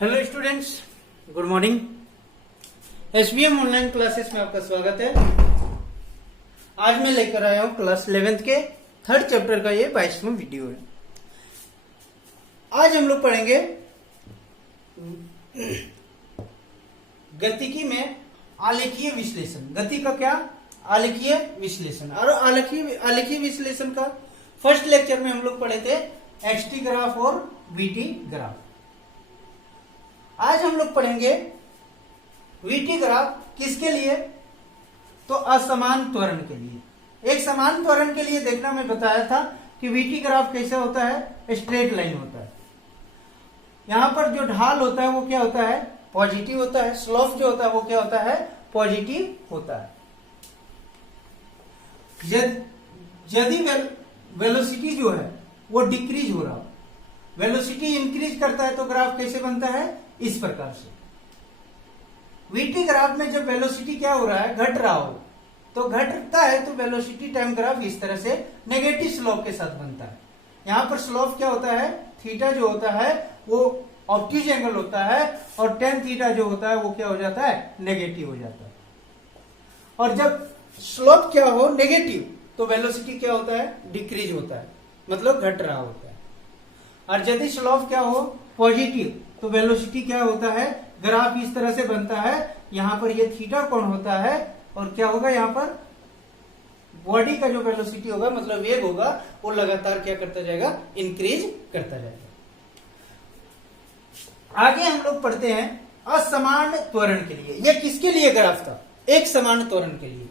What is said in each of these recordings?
Hello students, good morning. SBM online classes में आपका स्वागत है। आज मैं लेकर आया हूं क्लास 11th के थर्ड चैप्टर का ये 22वां वीडियो है। आज हम लोग पढ़ेंगे गतिकी में आलेखीय विश्लेषण। गति का क्या? आलेखीय विश्लेषण। और आलेखीय विश्लेषण का फर्स्ट लेक्चर में हम लोग पढ़े थे एक्सटी ग्राफ और वीटी ग्राफ। आज हम लोग पढ़ेंगे वीटी ग्राफ। किसके लिए? तो असमान त्वरण के लिए। एक समान त्वरण के लिए देखना मैं बताया था कि वीटी ग्राफ कैसे होता है, स्ट्रेट लाइन होता है। यहां पर जो ढाल होता है वो क्या होता है? पॉजिटिव होता है। स्लोप जो होता है वो क्या होता है? पॉजिटिव होता है। यदि वेलोसिटी जो है वो डिक्रीज हो रहा हो, वेलोसिटी इंक्रीज करता है तो ग्राफ कैसे बनता है? इस प्रकार से। वीटी ग्राफ में जब वेलोसिटी क्या हो रहा है? घट रहा हो, तो घटता है तो वेलोसिटी टाइम ग्राफ इस तरह से नेगेटिव स्लोप के साथ बनता है। यहां पर स्लोप क्या होता है? थीटा जो होता है वो ऑब्ट्यूज एंगल होता है, और टेन थीटा जो होता है वो क्या हो जाता है? नेगेटिव हो जाता है। और जब स्लोप क्या हो नेगेटिव, तो वेलोसिटी क्या होता है? डिक्रीज होता है, मतलब घट रहा होता है। और यदि स्लोप क्या हो? पॉजिटिव, तो वेलोसिटी क्या होता है? ग्राफ इस तरह से बनता है। यहां पर ये थीटा कोण होता है, और क्या होगा? यहां पर बॉडी का जो वेलोसिटी होगा, मतलब वेग होगा, वो लगातार क्या करता जाएगा? इंक्रीज करता जाएगा। आगे हम लोग पढ़ते हैं असमान त्वरण के लिए। यह किसके लिए ग्राफ था? एक समान त्वरण के लिए।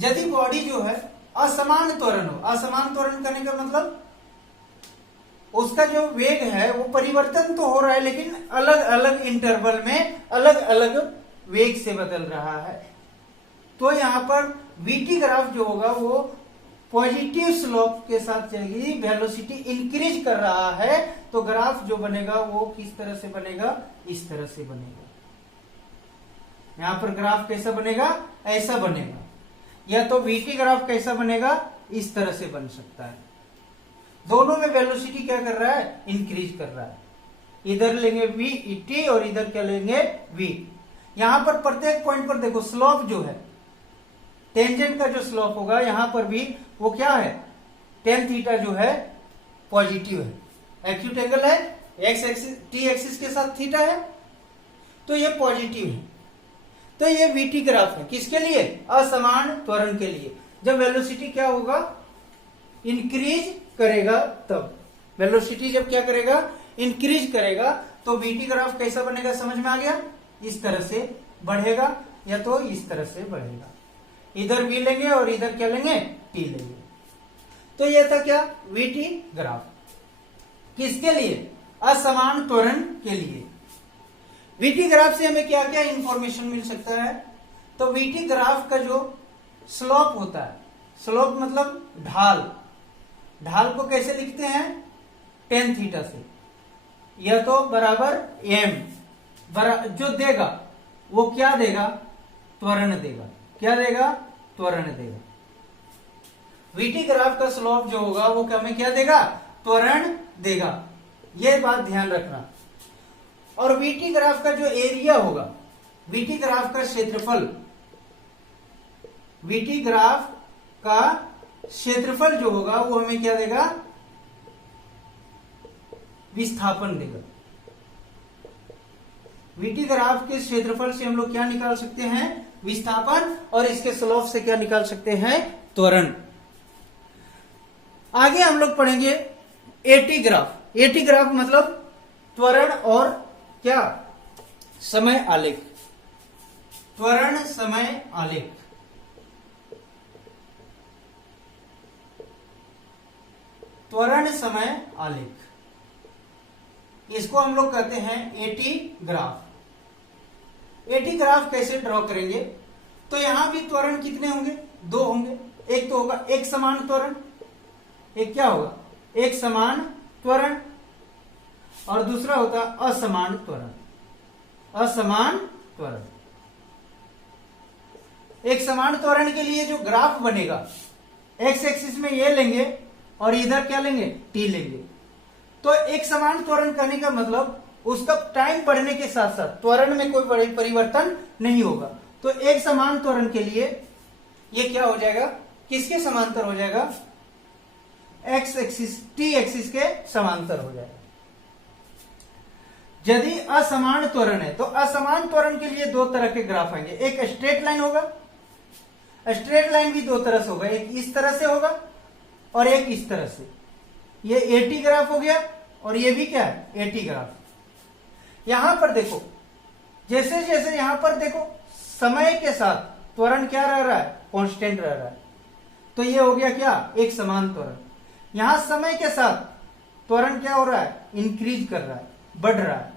यदि बॉडी जो है असमान त्वरण हो, असमान त्वरण करने का मतलब उसका जो वेग है वो परिवर्तन तो हो रहा है, लेकिन अलग अलग इंटरवल में अलग अलग वेग से बदल रहा है। तो यहां पर वीटी ग्राफ जो होगा वो पॉजिटिव स्लोप के साथ चलेगी, वेलोसिटी इंक्रीज कर रहा है, तो ग्राफ जो बनेगा वो किस तरह से बनेगा? इस तरह से बनेगा। यहां पर ग्राफ कैसा बनेगा? ऐसा बनेगा। या तो वीटी ग्राफ कैसा बनेगा? इस तरह से बन सकता है। दोनों में वेलोसिटी क्या कर रहा है? इंक्रीज कर रहा है। इधर लेंगे वी टी और इधर क्या लेंगे? वी। यहां पर प्रत्येक पॉइंट पर देखो स्लोप जो है, टेंजेंट का जो स्लोप होगा यहां पर भी वो क्या है? टेन थीटा जो है पॉजिटिव है। एक्यूट एंगल है, एक्स एक्सिस टी एक्सिस के साथ थीटा है, तो ये पॉजिटिव है। तो ये वीटी ग्राफ है। किसके लिए? असमान त्वरण के लिए। जब वेलोसिटी क्या होगा? इंक्रीज करेगा, तब वेलोसिटी जब क्या करेगा? इंक्रीज करेगा, तो वीटी ग्राफ कैसा बनेगा? समझ में आ गया? इस तरह से बढ़ेगा, या तो इस तरह से बढ़ेगा। इधर वी लेंगे और इधर क्या लेंगे? टी लेंगे। तो यह था क्या? VT graph. किसके लिए? असमान त्वरण के लिए। वीटी ग्राफ से हमें क्या क्या इंफॉर्मेशन मिल सकता है? तो वीटी ग्राफ का जो स्लोप होता है, स्लोप मतलब ढाल, ढाल को कैसे लिखते हैं? टेन थीटा से। यह तो बराबर एम जो देगा वो क्या देगा? त्वरण देगा। क्या देगा? त्वरण देगा। वीटी ग्राफ का स्लोप जो होगा वो हमें क्या देगा? त्वरण देगा। यह बात ध्यान रखना। और वीटी ग्राफ का जो एरिया होगा, वीटी ग्राफ का क्षेत्रफल, वीटी ग्राफ का क्षेत्रफल जो होगा वो हमें क्या देगा? विस्थापन देगा। वीटी ग्राफ के क्षेत्रफल से हम लोग क्या निकाल सकते हैं? विस्थापन। और इसके स्लोप से क्या निकाल सकते हैं? त्वरण। आगे हम लोग पढ़ेंगे एटी ग्राफ। एटी ग्राफ मतलब त्वरण और क्या? समय आलेख। त्वरण समय आलेख। त्वरण समय आलेख, इसको हम लोग कहते हैं एटी ग्राफ। एटी ग्राफ कैसे ड्रॉ करेंगे? तो यहां भी त्वरण कितने होंगे? दो होंगे। एक तो होगा एक समान त्वरण, एक क्या होगा? एक समान त्वरण, और दूसरा होता असमान त्वरण। असमान त्वरण। एक समान त्वरण के लिए जो ग्राफ बनेगा, एक्स एक्सिस में ये लेंगे और इधर क्या लेंगे? टी लेंगे। तो एक समान त्वरण करने का मतलब उसका टाइम बढ़ने के साथ साथ त्वरण में कोई बड़ी परिवर्तन नहीं होगा। तो एक समान त्वरण के लिए ये क्या हो जाएगा, किसके समांतर हो जाएगा, एक्स एक्सिस टी एक्सिस के समांतर हो जाएगा। यदि असमान त्वरण है तो असमान त्वरण के लिए दो तरह के ग्राफ आएंगे, एक स्ट्रेट लाइन होगा, स्ट्रेट लाइन भी दो तरह से होगा, एक इस तरह से होगा और एक इस तरह से। ये एटी ग्राफ हो गया और ये भी क्या है, एटी ग्राफ। यहां पर देखो, जैसे जैसे यहां पर देखो समय के साथ त्वरण क्या रह रहा है, कांस्टेंट रह रहा है, तो ये हो गया क्या, एक समान त्वरण। यहां समय के साथ त्वरण क्या हो रहा है, इंक्रीज कर रहा है, बढ़ रहा है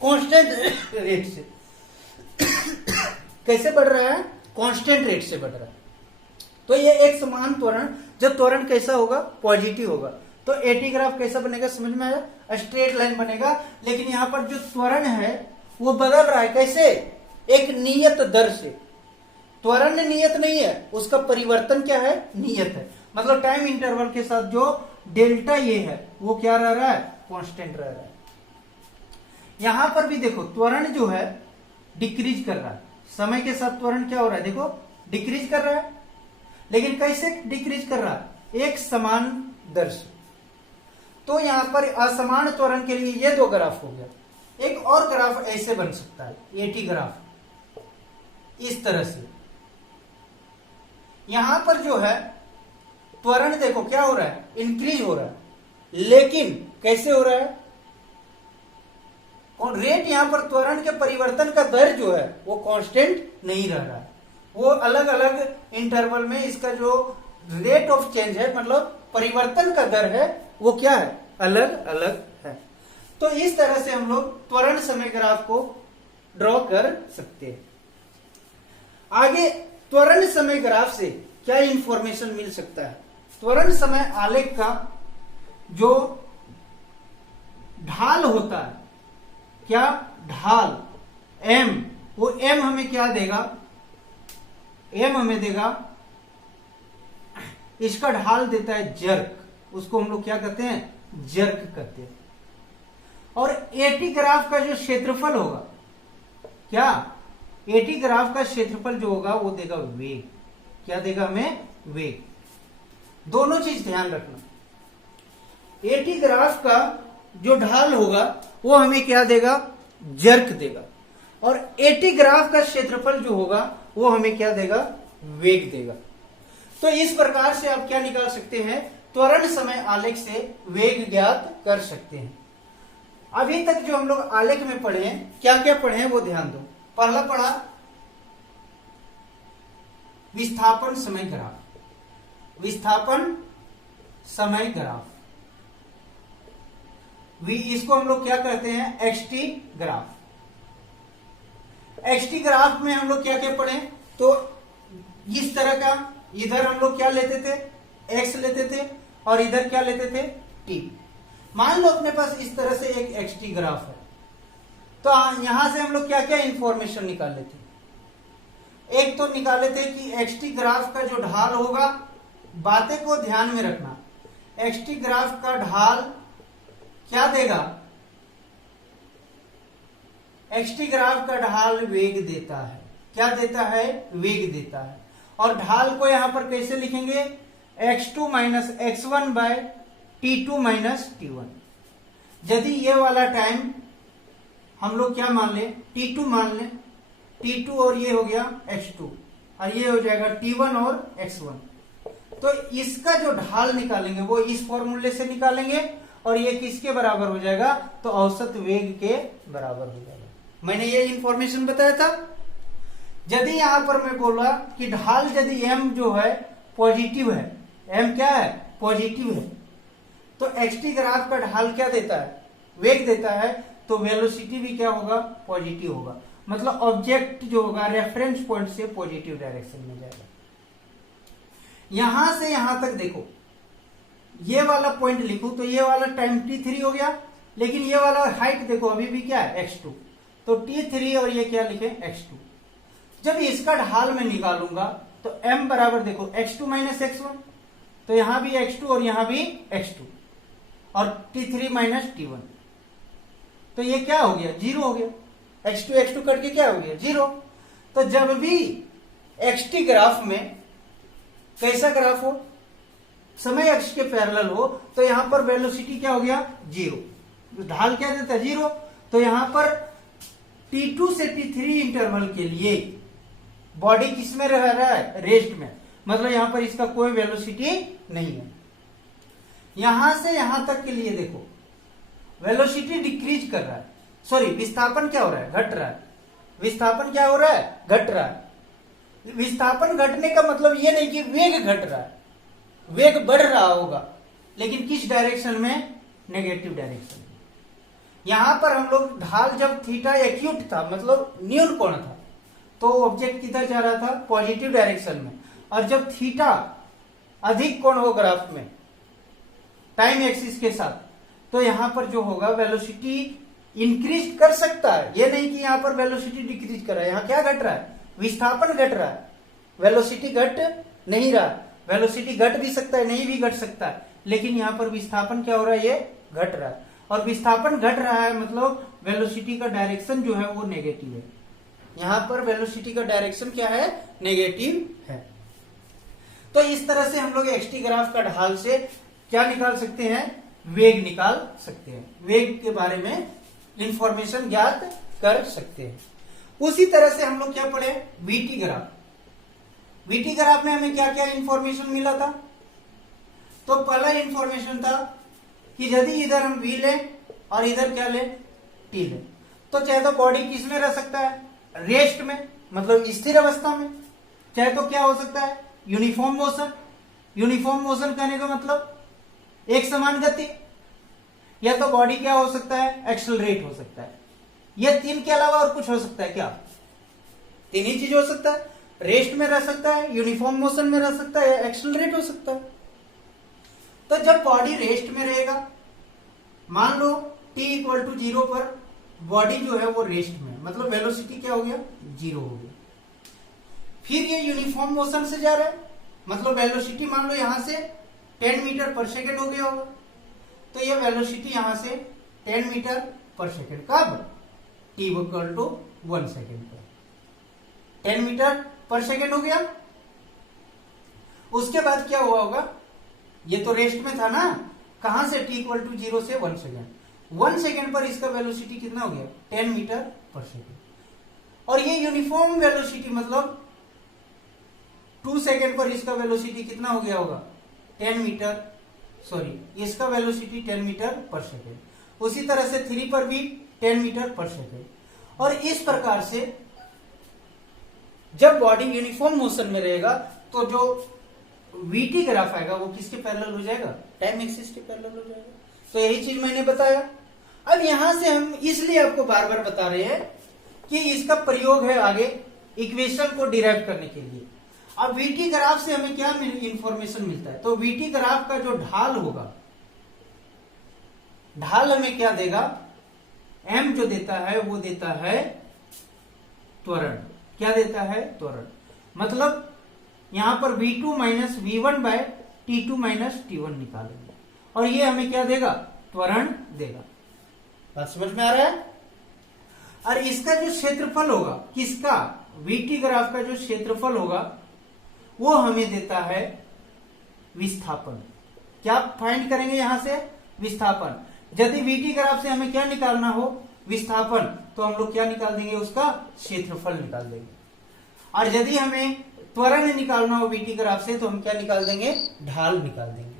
कांस्टेंट रेट से। कैसे बढ़ रहा है, कांस्टेंट रेट से बढ़ रहा है। तो ये एक समान त्वरण, जब त्वरण कैसा होगा, पॉजिटिव होगा, तो एटी ग्राफ कैसा बनेगा, समझ में आया, स्ट्रेट लाइन बनेगा। लेकिन यहां पर जो त्वरण है वो बदल रहा है, कैसे, एक नियत दर से। त्वरण नियत नहीं है, उसका परिवर्तन क्या है, नियत है। मतलब टाइम इंटरवल के साथ जो डेल्टा ये है वो क्या रह रहा है, कांस्टेंट रह रहा है। यहां पर भी देखो त्वरण जो है डिक्रीज कर रहा है, समय के साथ त्वरण क्या हो रहा है, देखो डिक्रीज कर रहा है। लेकिन कैसे डिक्रीज कर रहा है, एक समान दर से। तो यहां पर असमान त्वरण के लिए ये दो ग्राफ हो गया। एक और ग्राफ ऐसे बन सकता है, एटी ग्राफ, इस तरह से। यहां पर जो है त्वरण देखो क्या हो रहा है, इंक्रीज हो रहा है, लेकिन कैसे हो रहा है, और रेट यहां पर त्वरण के परिवर्तन का दर जो है वो कांस्टेंट नहीं रह रहा है, वो अलग अलग इंटरवल में इसका जो रेट ऑफ चेंज है, मतलब परिवर्तन का दर है, वो क्या है, अलग अलग है। तो इस तरह से हम लोग त्वरण समय ग्राफ को ड्रॉ कर सकते हैं। आगे त्वरण समय ग्राफ से क्या इंफॉर्मेशन मिल सकता है, त्वरण समय आलेख का जो ढाल होता है, क्या ढाल m, वो m हमें क्या देगा, m हमें देगा, इसका ढाल देता है जर्क, उसको हम लोग क्या कहते हैं, जर्क कहते हैं। और एटी ग्राफ का जो क्षेत्रफल होगा, क्या, एटी ग्राफ का क्षेत्रफल जो होगा वो देगा वेग, क्या देगा हमें, वेग। दोनों चीज ध्यान रखना, एटी ग्राफ का जो ढाल होगा वो हमें क्या देगा, जर्क देगा, और एटी ग्राफ का क्षेत्रफल जो होगा वो हमें क्या देगा, वेग देगा। तो इस प्रकार से आप क्या निकाल सकते हैं, त्वरण समय आलेख से वेग ज्ञात कर सकते हैं। अभी तक जो हम लोग आलेख में पढ़े हैं, क्या क्या पढ़े हैं वो ध्यान दो। पहला पढ़ा विस्थापन समय ग्राफ, विस्थापन समय ग्राफ, इसको हम लोग क्या कहते हैं, एक्सटी ग्राफ। एक्सटी ग्राफ में हम लोग क्या क्या पढ़े, तो इस तरह का, इधर हम लोग क्या लेते थे, एक्स लेते थे, और इधर क्या लेते थे, टी। मान लो अपने पास इस तरह से एक एक्सटी ग्राफ है, तो यहां से हम लोग क्या क्या इंफॉर्मेशन निकाल लेते, एक तो निकाले थे कि एक्सटी ग्राफ का जो ढाल होगा, बातें को ध्यान में रखना, एक्सटी ग्राफ का ढाल क्या देगा, एक्सटी ग्राफ का ढाल वेग देता है, क्या देता है, वेग देता है। और ढाल को यहां पर कैसे लिखेंगे, x2 minus x1 bye t2 minus t1। यदि ये वाला टाइम हम लोग क्या मान ले, t2 मान ले, t2 और ये हो गया x2, और ये हो जाएगा t1 और x1। तो इसका जो ढाल निकालेंगे वो इस फॉर्मूले से निकालेंगे, और ये किसके बराबर हो जाएगा, तो औसत वेग के बराबर हो जाएगा। मैंने ये इंफॉर्मेशन बताया था। यदि यहां पर मैं बोला कि ढाल यदि m जो है पॉजिटिव है, m क्या है, पॉजिटिव है, तो एक्सटी ग्राफ का ढाल क्या देता है, वेग देता है, तो वेलोसिटी भी क्या होगा, पॉजिटिव होगा। मतलब ऑब्जेक्ट जो होगा रेफरेंस पॉइंट से पॉजिटिव डायरेक्शन में जाएगा। यहां से यहां तक देखो, ये वाला पॉइंट लिखूं तो ये वाला टाइम t3 हो गया, लेकिन ये वाला हाइट देखो अभी भी क्या है, x2, तो t3 और ये क्या लिखे, x2। जब इसका ढाल मैं निकालूंगा तो m बराबर देखो x2 माइनस x1, तो यहां भी x2 और यहां भी x2, और T3 माइनस T1, तो ये क्या हो गया, जीरो हो गया। x2 कट के क्या हो गया, जीरो। तो जब भी xt ग्राफ में कैसा ग्राफ हो, समय अक्ष के पैरेलल हो, तो यहां पर वेलोसिटी क्या हो गया, जीरो। ढाल क्या देता है, जीरो। तो यहां पर T2 से T3 इंटरवल के लिए बॉडी किस में रह रहा है, रेस्ट में, मतलब यहां पर इसका कोई वेलोसिटी नहीं है। यहां से यहां तक के लिए देखो वेलोसिटी डिक्रीज कर रहा है, सॉरी विस्थापन क्या हो रहा है, घट रहा है। विस्थापन क्या हो रहा है, घट रहा है। विस्थापन घटने का मतलब ये नहीं कि वेग घट रहा है, वेग बढ़ रहा होगा, लेकिन किस डायरेक्शन में, नेगेटिव डायरेक्शन में। यहां पर हम लोग ढाल जब थीटा एक्यूट था, मतलब न्यून कोण था, तो ऑब्जेक्ट किधर जा रहा था, पॉजिटिव डायरेक्शन में। और जब थीटा अधिक कोण हो ग्राफ में टाइम एक्सिस के साथ, तो यहां पर जो होगा वेलोसिटी इंक्रीज कर सकता है, ये नहीं कि यहां पर वेलोसिटी डिक्रीज कर रहा है। यहां क्या घट रहा है, विस्थापन घट रहा है, वेलोसिटी घट नहीं रहा। वेलोसिटी घट भी सकता है, नहीं भी घट सकता है, लेकिन यहां पर विस्थापन क्या हो रहा है, ये घट रहा है। और विस्थापन घट रहा है मतलब वेलोसिटी का डायरेक्शन जो है वो नेगेटिव है। यहां पर वेलोसिटी का डायरेक्शन क्या है, नेगेटिव है। तो इस तरह से हम लोग एक्सटी ग्राफ का ढाल से क्या निकाल सकते हैं, वेग निकाल सकते हैं, वेग के बारे में इंफॉर्मेशन ज्ञात कर सकते हैं। उसी तरह से हम लोग क्या पढ़े, वीटी ग्राफ। वीटी ग्राफ में हमें क्या क्या इंफॉर्मेशन मिला था, तो पहला इंफॉर्मेशन था कि यदि इधर हम वी लें और इधर क्या लें, टी लें, तो चाहे तो बॉडी किस में रह सकता है, रेस्ट में, मतलब स्थिर अवस्था में, चाहे तो क्या हो सकता है, यूनिफॉर्म मोशन। यूनिफॉर्म मोशन कहने का मतलब एक समान गति, या तो बॉडी क्या हो सकता है, एक्सेलरेट हो सकता है। यह तीन के अलावा और कुछ हो सकता है क्या, तीन ही चीज हो सकता है, रेस्ट में रह सकता है, यूनिफॉर्म मोशन में रह सकता है, एक्सेलरेट हो सकता है। तो जब बॉडी रेस्ट में रहेगा, मान लो t इक्वल टू 0 पर बॉडी जो है वो रेस्ट में, मतलब वेलोसिटी क्या हो गया, जीरो हो गया। फिर ये यूनिफॉर्म मोशन से जा रहा है, मतलब वेलोसिटी मान लो यहां से 10 मीटर पर सेकेंड हो गया होगा, तो ये वेलोसिटी यहां से 10 मीटर पर सेकेंड, कब, t इक्वल टू 1 सेकेंड पर 10 मीटर पर सेकेंड हो गया। उसके बाद क्या हुआ होगा, ये तो रेस्ट में था ना, कहां से, t इक्वल टू 0 से 1 सेकेंड, 1 सेकेंड पर इसका वेलोसिटी कितना हो गया, 10 मीटर पर सेकेंड। और ये यूनिफॉर्म वेलोसिटी मतलब 2 सेकेंड पर इसका वेलोसिटी कितना हो गया होगा, 10 मीटर, सॉरी इसका वेलोसिटी 10 मीटर पर सेकेंड। उसी तरह से 3 पर भी 10 मीटर पर सेकेंड। और इस प्रकार से जब बॉडी यूनिफॉर्म मोशन में रहेगा, तो जो वीटी ग्राफ आएगा वो किसके पैरेलल हो जाएगा, टाइम एक्सिस के पैरेलल हो जाएगा। तो यही चीज मैंने बताया। अब यहां से हम इसलिए आपको बार बार बता रहे हैं कि इसका प्रयोग है आगे इक्वेशन को डिराइव करने के लिए। अब वीटी ग्राफ से हमें क्या इंफॉर्मेशन मिलता है, तो वीटी ग्राफ का जो ढाल होगा, ढाल हमें क्या देगा, m जो देता है वो देता है त्वरण। क्या देता है, त्वरण। मतलब यहां पर v2 minus v1 bye t2 minus t1 निकालेंगे, और ये हमें क्या देगा, त्वरण देगा। बात समझ में आ रहा है। और इसका जो क्षेत्रफल होगा, किसका, वीटी ग्राफ का जो क्षेत्रफल होगा वो हमें देता है विस्थापन। क्या फाइंड करेंगे यहां से, विस्थापन। यदि वीटी ग्राफ से हमें क्या निकालना हो, विस्थापन, तो हम लोग क्या निकाल देंगे, उसका क्षेत्रफल निकाल देंगे। और यदि हमें त्वरण निकालना हो वीटी ग्राफ से, तो हम क्या निकाल देंगे, ढाल निकाल देंगे।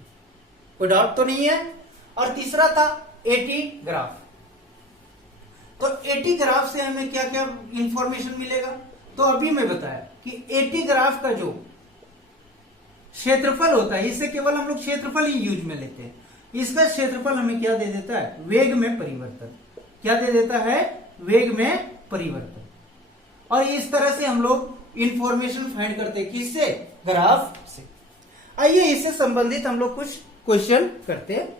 कोई डाउट तो नहीं है। और तीसरा था एटी ग्राफ। तो एटी ग्राफ से हमें क्या क्या इंफॉर्मेशन मिलेगा, तो अभी मैं बताया कि एटी ग्राफ का जो क्षेत्रफल होता है, इससे केवल हम लोग क्षेत्रफल ही यूज में लेते हैं। इसका क्षेत्रफल हमें क्या दे देता है, वेग में परिवर्तन। क्या दे देता है, वेग में परिवर्तन। और इस तरह से हम लोग इंफॉर्मेशन फाइंड करते हैं, किससे, ग्राफ से। आइए इससे संबंधित हम लोग कुछ क्वेश्चन करते हैं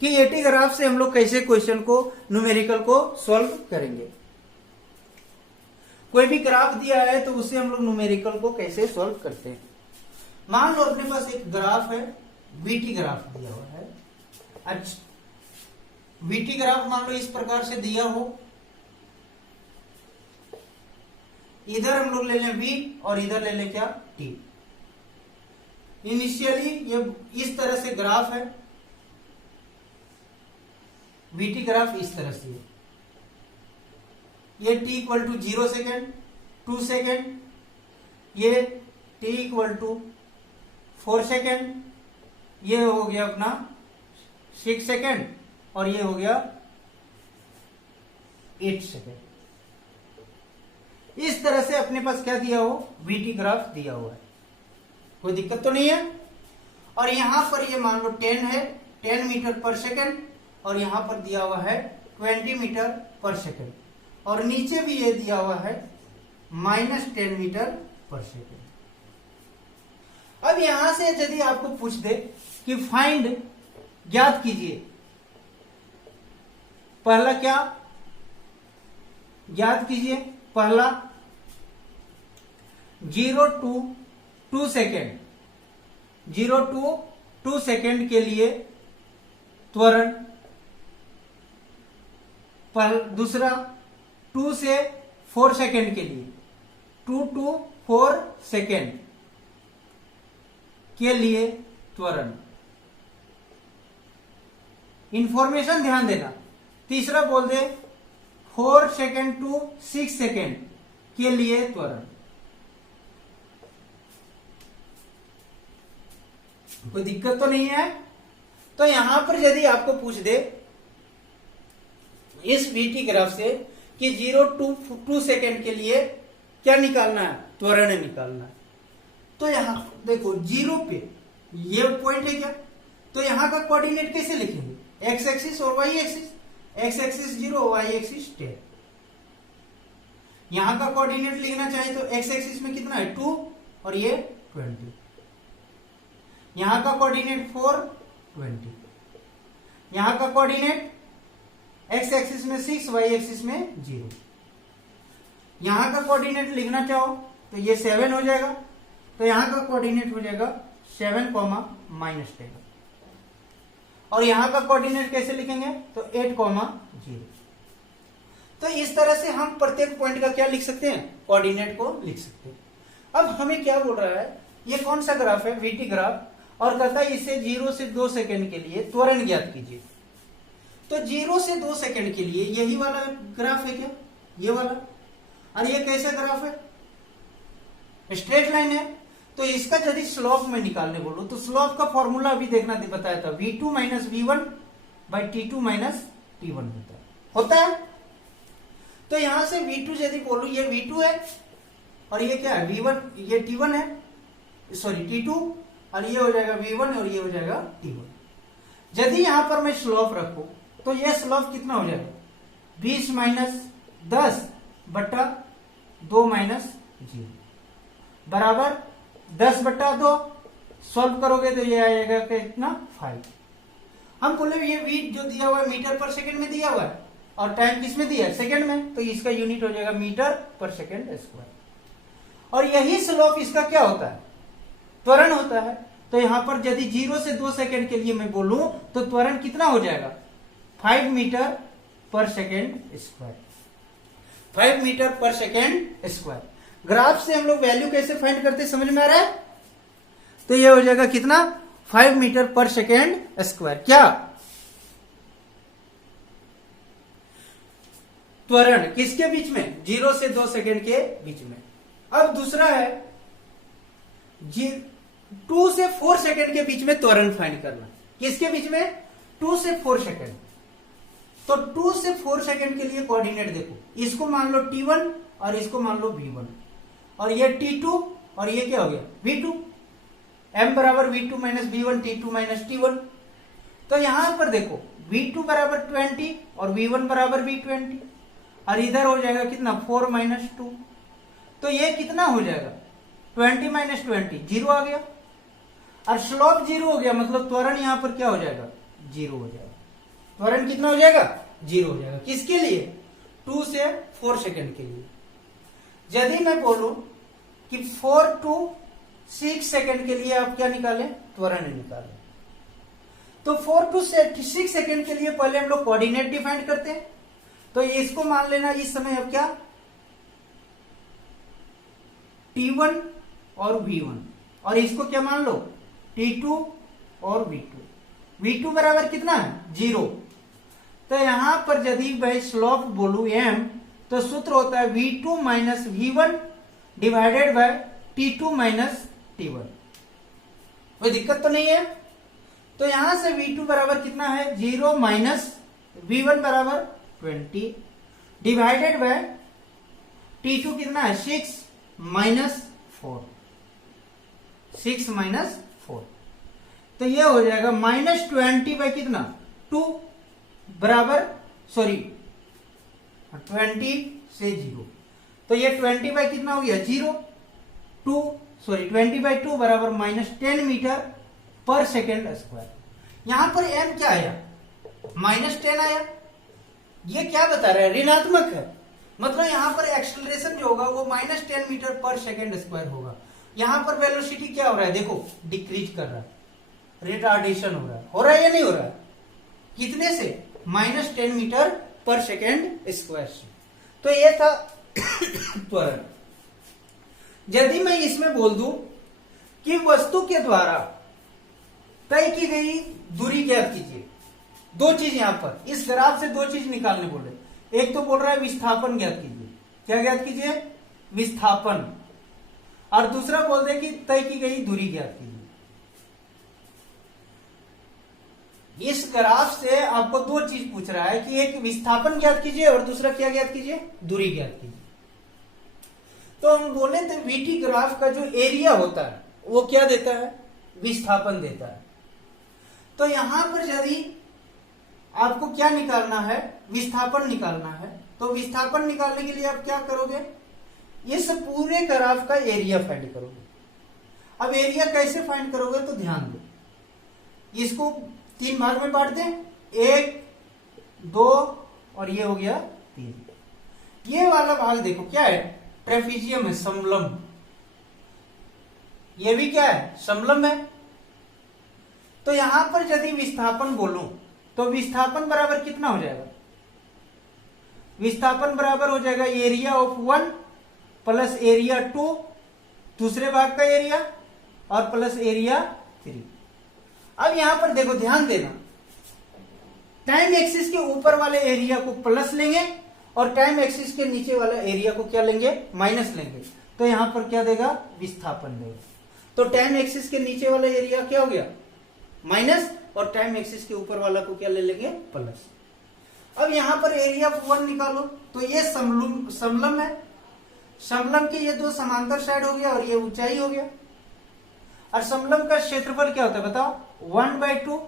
कि एटी ग्राफ से हम लोग कैसे क्वेश्चन को, न्यूमेरिकल को सॉल्व करेंगे। कोई भी ग्राफ दिया है तो उससे हम लोग न्यूमेरिकल को कैसे सॉल्व करते हैं। मान लो अपने पास एक ग्राफ है, वीटी ग्राफ दिया हुआ है। अच्छा वीटी ग्राफ मान लो इस प्रकार से दिया हो, इधर हम लोग ले लें v और इधर ले लें क्या t। इनिशियली ये इस तरह से ग्राफ है, वीटी ग्राफ इस तरह से है, ये t equal to 0 second 2 second, ये t इक्वल टू 4 सेकेंड, ये हो गया अपना 6 सेकेंड और ये हो गया 8 सेकेंड। इस तरह से अपने पास क्या दिया हो, वीटी ग्राफ दिया हुआ है, कोई दिक्कत तो नहीं है। और यहां पर ये मान लो 10 है, 10 मीटर पर सेकेंड, और यहां पर दिया हुआ है 20 मीटर पर सेकेंड, और नीचे भी ये दिया हुआ है -10 मीटर पर सेकेंड। अब यहां से यदि आपको पूछ दे कि फाइंड ज्ञात कीजिए, पहला क्या ज्ञात कीजिए, पहला 0 to 2 सेकेंड, 0 to 2 सेकेंड के लिए त्वरण, दूसरा 2 से 4 सेकेंड के लिए, 2 to 4 सेकेंड के लिए त्वरण। इंफॉर्मेशन ध्यान देना, तीसरा बोल दे 4 सेकेंड टू 6 सेकेंड के लिए त्वरण। कोई दिक्कत तो नहीं है। तो यहां पर यदि आपको पूछ दे इस वीटी ग्राफ से कि 0 to 2 सेकेंड के लिए क्या निकालना है, त्वरण निकालना है, तो यहां देखो 0 पे ये पॉइंट है क्या, तो यहां का कोऑर्डिनेट कैसे लिखेंगे, एक्स एक्सिस और Y axis, X axis 0 Y axis 10। यहां का कोऑर्डिनेट लिखना चाहे तो एक्स एक्सिस में कितना है 2 और ये 20, यहां का कोऑर्डिनेट 4 20, यहां का कोऑर्डिनेट एक्स एक्सिस में 6 वाई एक्सिस में 0, यहां का कोऑर्डिनेट लिखना चाहो तो ये 7 हो जाएगा, तो यहां का कोऑर्डिनेट हो जाएगा 7, -10, और यहां का कोऑर्डिनेट कैसे लिखेंगे तो 8, 0। तो इस तरह से हम प्रत्येक पॉइंट का क्या लिख सकते हैं, कोऑर्डिनेट को लिख सकते हैं। अब हमें क्या बोल रहा है, ये कौन सा ग्राफ है, वीटी ग्राफ, और कहता है इसे 0 से 2 सेकेंड के लिए त्वरण ज्ञात कीजिए। तो 0 से 2 सेकेंड के लिए यही वाला ग्राफ है क्या, ये वाला, और ये कैसा ग्राफ है, स्ट्रेट लाइन है। तो इसका यदि स्लोप में निकालने बोलो तो स्लोप का फॉर्मूला अभी देखना बताया था, v2 - v1 by t2 - t1 होता है। तो यहां से v2 यदि बोलूं ये v2 है और ये क्या है v1, ये t1 है, सॉरी t2, और ये हो जाएगा v1 और ये हो जाएगा t1। यदि यहां पर मैं स्लोप रखूं तो ये स्लोप कितना हो जाएगा 20 - 10 बटा 2 - 0 बराबर 10 बटा 2। सॉल्व करोगे तो ये आएगा कितना 5। हम बोले ये v जो दिया हुआ है मीटर पर सेकंड में दिया हुआ है और टाइम किस में दिया है, सेकंड में, तो इसका यूनिट हो जाएगा मीटर पर सेकंड स्क्वायर। और यही स्लोप इसका क्या होता है, त्वरण होता है। तो यहां पर यदि 0 से 2 सेकंड के लिए मैं बोलूं तो त्वरण कितना हो जाएगा 5 मीटर पर सेकंड स्क्वायर, 5 मीटर पर सेकंड स्क्वायर। ग्राफ से हम लोग वैल्यू कैसे फाइंड करते समझ में आ रहा है, तो ये हो जाएगा कितना 5 मीटर पर सेकंड स्क्वायर। क्या त्वरण किसके बीच में, 0 से 2 सेकंड के बीच में। अब दूसरा है 2 से 4 सेकंड के बीच में त्वरण फाइंड करना। किसके बीच में, 2 से 4 सेकंड। तो 2 से 4 सेकंड के लिए कोऑर्डिनेट देखो, इसको मान लो t1 और इसको मान लो v1, और ये t2 और ये क्या हो गया v2, m बराबर v2 - v1 t2 - t1। तो यहां पर देखो v2 बराबर 20 और v1 बराबर v20, और इधर हो जाएगा कितना 4 - 2। तो ये कितना हो जाएगा 20 - 20 0 आ गया, और स्लोप 0 हो गया, मतलब त्वरण यहां पर क्या हो जाएगा 0 हो जाएगा। त्वरण कितना हो जाएगा 0 हो जाएगा। किसके लिए, 2 से 4 सेकंड के लिए। यदि मैं बोलूं कि 4 to 6 सेकंड के लिए आप क्या निकालें, त्वरण निकालें, तो 4 to 6 सेकेंड के लिए पहले हम लोग कोऑर्डिनेट डिफाइन करते हैं। तो इसको मान लेना इस समय अब क्या T1 और V1, और इसको क्या मान लो T2 और V2। V2 बराबर कितना है 0। तो यहां पर यदि मैं स्लोप बोलू m, तो सूत्र होता है V2 minus V1 divided by T2 minus T1। कोई दिक्कत तो नहीं है। तो यहां से V2 बराबर कितना है 0 माइनस V1 बराबर 20 डिवाइडेड बाय T2 कितना है 6 माइनस 4, 6 माइनस 4। तो ये हो जाएगा माइनस 20 बाई कितना 2 बराबर सॉरी 20 से 0। तो ये 20 बाई कितना हो गया 0, 2 सॉरी 20 बाई 2 बराबर माइनस 10 मीटर पर सेकेंड स्क्वायर। यहां पर m क्या आया माइनस 10 आया। ये क्या बता रहा है ऋणात्मक है, मतलब यहां पर एक्सेलरेशन जो होगा वो माइनस 10 मीटर पर सेकेंड स्क्वायर होगा। यहां पर वेलोसिटी क्या हो रहा है देखो डिक्रीज कर रहा है, रिटार्डेशन हो रहा है या नहीं हो रहा है, कितने से माइनस 10 मीटर पर सेकेंड स्क्वायर से। तो ये था त्वरण। यदि मैं इसमें बोल दूं कि वस्तु के द्वारा तय की गई दूरी ज्ञात कीजिए, दो चीज यहां पर इस ग्राफ से दो चीज निकालने बोल रहे। एक तो बोल रहा है विस्थापन ज्ञात कीजिए, क्या ज्ञात कीजिए विस्थापन, और दूसरा बोल दे कि तय की गई दूरी ज्ञात कीजिए। इस ग्राफ से आपको दो चीज पूछ रहा है कि एक विस्थापन ज्ञात कीजिए और दूसरा क्या ज्ञात कीजिए दूरी ज्ञात कीजिए। तो हम बोले तो वीटी ग्राफ का जो एरिया होता है वो क्या देता है विस्थापन देता है। तो यहां पर यदि आपको क्या निकालना है विस्थापन निकालना है, तो विस्थापन निकालने के लिए आप क्या करोगे इस पूरे ग्राफ का एरिया फाइंड करोगे। अब एरिया कैसे फाइंड करोगे तो ध्यान दो, इसको 3 भाग में बांट दें, 1 2 और ये हो गया 3। ये वाला भाग देखो क्या है ट्रेपीजियम है समलंब, ये भी क्या है समलंब है। तो यहां पर यदि विस्थापन बोलूं तो विस्थापन बराबर कितना हो जाएगा, विस्थापन बराबर हो जाएगा एरिया ऑफ 1 प्लस एरिया 2 दूसरे भाग का एरिया और प्लस एरिया 3। अब यहां पर देखो ध्यान देना, टाइम एक्सिस के ऊपर वाले एरिया को प्लस लेंगे और टाइम एक्सिस के नीचे वाला एरिया को क्या लेंगे माइनस लेंगे। तो यहां पर क्या देगा विस्थापन देगा। तो टाइम एक्सिस के नीचे वाला एरिया क्या हो गया माइनस और टाइम एक्सिस के ऊपर वाला को क्या ले लेंगे प्लस। अब यहां पर एरिया 1 निकालो, तो ये समलंब है, समलंब के ये दो समांतर साइड हो गया और ये ऊंचाई हो गया। और समलंब का क्षेत्रफल क्या होता है बताओ 1/2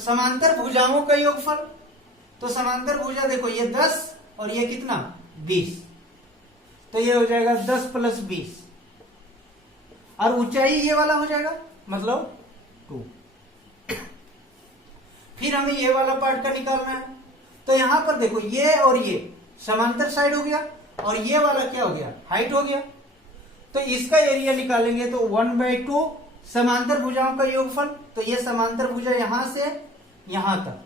समांतर भुजाओं का योगफल। तो समांतर भुजा देखो ये 10 और ये कितना 20, तो ये हो जाएगा 10 + 20 और ऊंचाई ये वाला हो जाएगा मतलब 2। फिर हमें ये वाला पार्ट का निकालना है। तो यहां पर देखो ये और ये समांतर साइड हो गया और ये वाला क्या हो गया हाइट हो गया। तो इसका एरिया निकालेंगे तो 1/2 समांतर भुजाओं का योगफल। तो ये समांतर भुजा यहां से यहां तक,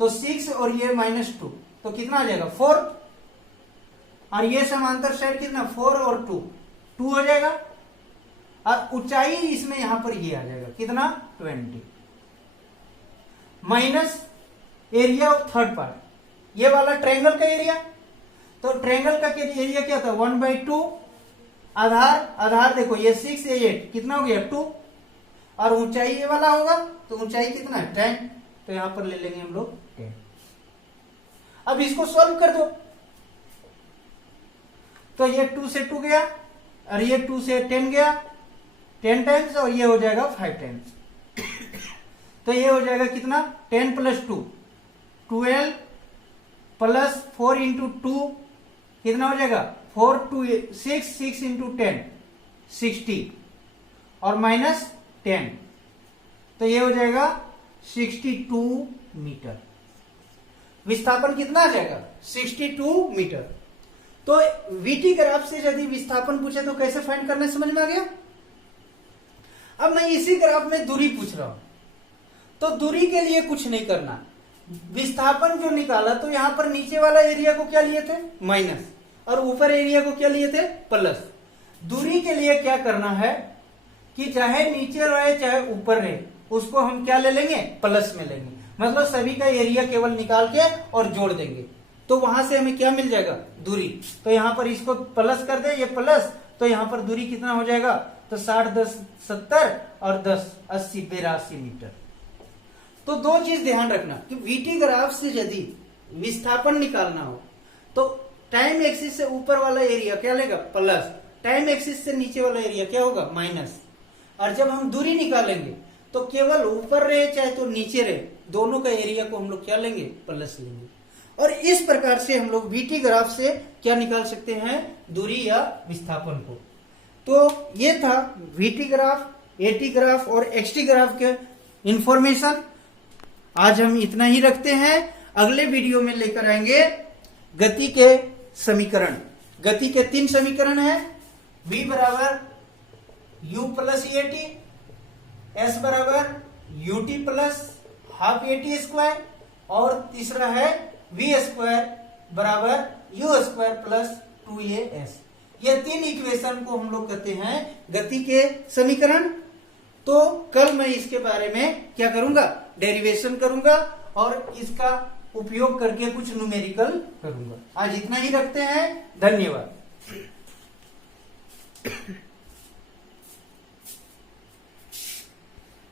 तो 6 और ये -2 तो कितना आ जाएगा 4, और ये समांतर साइड कितना 4 और 2 हो जाएगा। और ऊंचाई इसमें यहां पर ये आ जाएगा कितना 20 minus area of third part, ये वाला ट्रायंगल का एरिया। तो ट्रायंगल का एरिया क्या था 1/2, आधार देखो ये 6 ये 8 कितना हो गया 2, और ऊंचाई ये वाला होगा तो ऊंचाई कितना है 10, तो यहां पर ले लेंगे हम लोग 10। अब इसको सॉल्व कर दो, तो ये 2 से 2 गया और ये 2 से 10 गया 10 टाइम्स और ये हो जाएगा 5 टाइम्स। तो ये हो जाएगा कितना 10 + 2 12 प्लस 4 × 2 कितना हो जाएगा 4 2 6 6 × 10 60 और -10, तो ये हो जाएगा 62 मीटर। विस्थापन कितना आ जाएगा 62 मीटर। तो वीटी ग्राफ से यदि विस्थापन पूछे तो कैसे फाइंड करना समझ में आ गया। अब मैं इसी ग्राफ में दूरी पूछ रहा हूं, तो दूरी के लिए कुछ नहीं करना, विस्थापन जो निकाला तो यहां पर नीचे वाला एरिया को क्या लिए थे, माइनस, और ऊपर एरिया को क्या लिए थे, प्लस। दूरी के लिए क्या करना है कि चाहे नीचे रहे चाहे ऊपर रहे, उसको हम क्या ले लेंगे, प्लस में लेंगे, मतलब सभी का एरिया केवल निकाल के और जोड़ देंगे, तो वहां से हमें क्या मिल जाएगा, दूरी। तो यहां पर इसको प्लस कर दे, ये प्लस, तो यहां पर दूरी कितना हो जाएगा, तो 60 10 70 और 10 80 82 मीटर। तो दो चीज ध्यान रखना कि वीटी ग्राफ से यदि विस्थापन निकालना हो तो टाइम एक्सिस से ऊपर वाला एरिया क्या लेगा, प्लस, टाइम एक्सिस से नीचे वाला एरिया क्या होगा, माइनस। और जब हम दूरी निकालेंगे तो केवल ऊपर रहे चाहे तो नीचे रहे, दोनों का एरिया को हम लोग क्या लेंगे, प्लस लेंगे। और इस प्रकार से हम लोग वीटी ग्राफ से क्या निकाल सकते हैं, दूरी या विस्थापन को। तो ये था वीटी ग्राफ, एटी ग्राफ और एक्सटी ग्राफ के इंफॉर्मेशन। आज हम इतना ही रखते हैं, अगले वीडियो में लेकर आएंगे गति के समीकरण। गति के 3 समीकरण है, v बराबर u plus A T, s बराबर ut plus half A T square, और तीसरा है v स्क्वायर बराबर u स्क्वायर प्लस 2as। ये 3 इक्वेशन को हम लोग कहते हैं गति के समीकरण। तो कल मैं इसके बारे में क्या करूंगा, डेरिवेशन करूंगा और इसका उपयोग करके कुछ न्यूमेरिकल करूंगा। आज इतना ही रखते हैं, धन्यवाद।